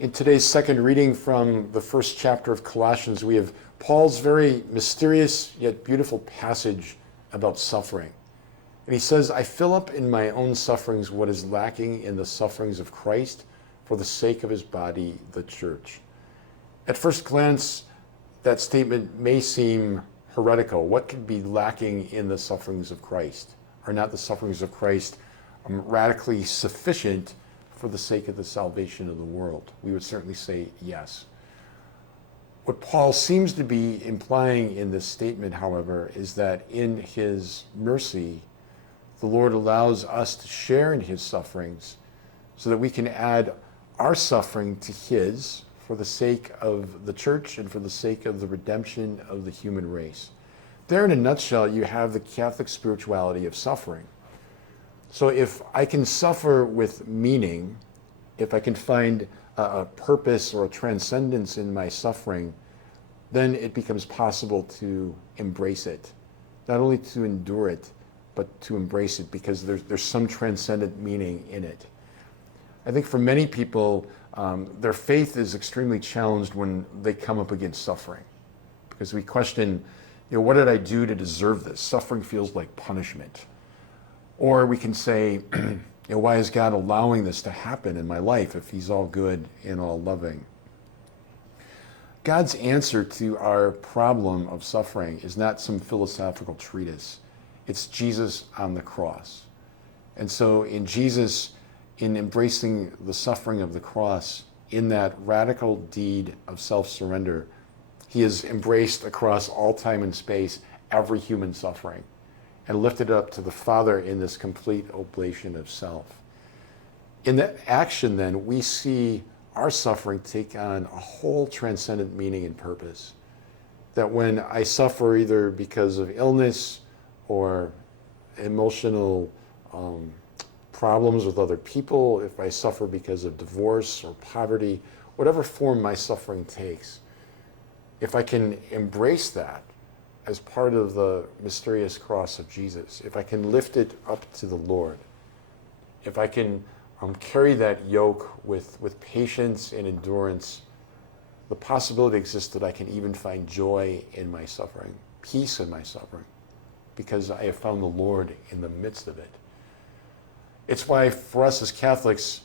In today's second reading from the first chapter of Colossians, we have Paul's very mysterious yet beautiful passage about suffering. And he says, I fill up in my own sufferings what is lacking in the sufferings of Christ for the sake of his body, the church. At first glance, that statement may seem heretical. What could be lacking in the sufferings of Christ? Are not the sufferings of Christ radically sufficient for the sake of the salvation of the world? We would certainly say yes. What Paul seems to be implying in this statement, however, is that in his mercy, the Lord allows us to share in his sufferings so that we can add our suffering to his for the sake of the church and for the sake of the redemption of the human race. There, in a nutshell, you have the Catholic spirituality of suffering. So if I can suffer with meaning, if I can find a purpose or a transcendence in my suffering, then it becomes possible to embrace it. Not only to endure it, but to embrace it, because there's some transcendent meaning in it. I think for many people, their faith is extremely challenged when they come up against suffering, because we question, what did I do to deserve this? Suffering feels like punishment. Or we can say, why is God allowing this to happen in my life if he's all good and all loving? God's answer to our problem of suffering is not some philosophical treatise. It's Jesus on the cross. And so in Jesus, in embracing the suffering of the cross, in that radical deed of self-surrender, he has embraced across all time and space every human suffering and lifted it up to the Father in this complete oblation of self. In that action, then, we see our suffering take on a whole transcendent meaning and purpose. That when I suffer either because of illness or emotional problems with other people, if I suffer because of divorce or poverty, whatever form my suffering takes, if I can embrace that as part of the mysterious cross of Jesus, if I can lift it up to the Lord, if I can carry that yoke with patience and endurance, the possibility exists that I can even find joy in my suffering, peace in my suffering, because I have found the Lord in the midst of it. It's why for us as Catholics,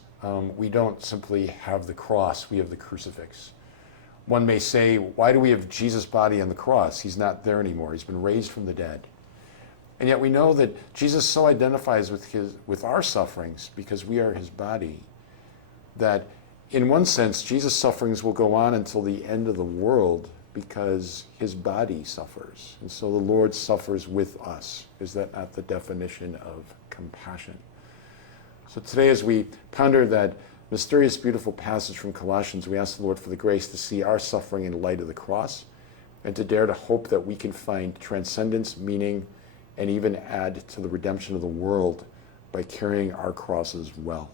we don't simply have the cross, we have the crucifix. One may say, why do we have Jesus' body on the cross? He's not there anymore. He's been raised from the dead. And yet we know that Jesus so identifies with our sufferings because we are his body, that in one sense, Jesus' sufferings will go on until the end of the world because his body suffers. And so the Lord suffers with us. Is that not the definition of compassion? So today, as we ponder that mysterious, beautiful passage from Colossians, we ask the Lord for the grace to see our suffering in light of the cross and to dare to hope that we can find transcendence, meaning, and even add to the redemption of the world by carrying our crosses well.